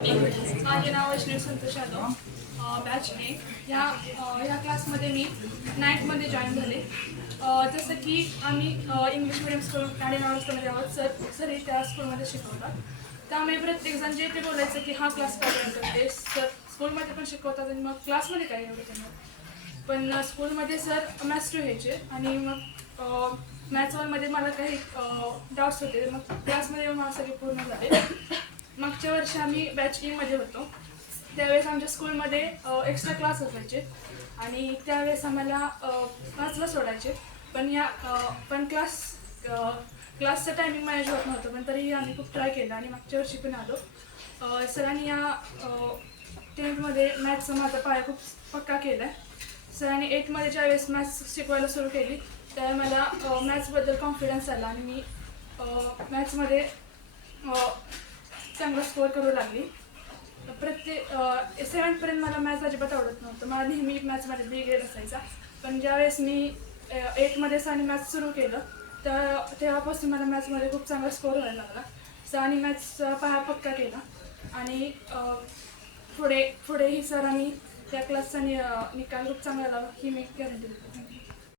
माझे नाव वैष्णवी संतोष यादव. बॅच ए ह्या क्लासमध्ये मी 9th जॉईन झाले. जसं की आम्ही इंग्लिश मिडियम स्कूल गाडीनावरमध्ये आहोत. सर त्या स्कूलमध्ये शिकवतात. त्यामुळे प्रत्येकजण जे ते बोलायचं की हा क्लास काय करते, सर स्कूलमध्ये पण शिकवतात आणि मग क्लासमध्ये काय एवढं करणार. पण स्कूलमध्ये सर मॅथ्स टू घ्यायचे आणि मग मॅथ्स वनमध्ये मला काही डाऊट्स होते. मग क्लासमध्ये येऊन मला सगळे पूर्ण झाले. मागच्या वर्षी आम्ही बॅच ईमध्ये होतो. त्यावेळेस आमच्या स्कूलमध्ये एक्स्ट्रा क्लास असायचे आणि त्यावेळेस आम्हाला 5ला सोडायचे. पण क्लासचं टायमिंग मॅनेज होत नव्हतं. पण तरीही आम्ही खूप ट्राय केलं आणि मागच्या वर्षी पण आलो. सरांनी या 10th मॅथ्सचा माझा पाया खूप पक्का केला आहे. सरांनी 8मध्ये ज्यावेळेस मॅथ्स शिकवायला सुरू केली त्यावेळी मला मॅथ्सबद्दल कॉन्फिडन्स आला आणि मी मॅथ्समध्ये चांगला स्कोअर करू लागली. 7th मला मॅथ्स अजिबात आवडत नव्हतं. मला नेहमी मॅथ्समध्ये बी ग्रेड असायचा. पण ज्यावेळेस मी 8मध्ये सरांनी मॅथ्स सुरू केलं तेव्हापासून मला मॅथ्समध्ये खूप चांगला स्कोअर व्हायला लागला. सरांनी मॅथ्सचा पाया पक्का केला आणि पुढेही सरांनी त्या क्लासचा निकाल खूप चांगला लावा ही मी गॅरंटी देतो.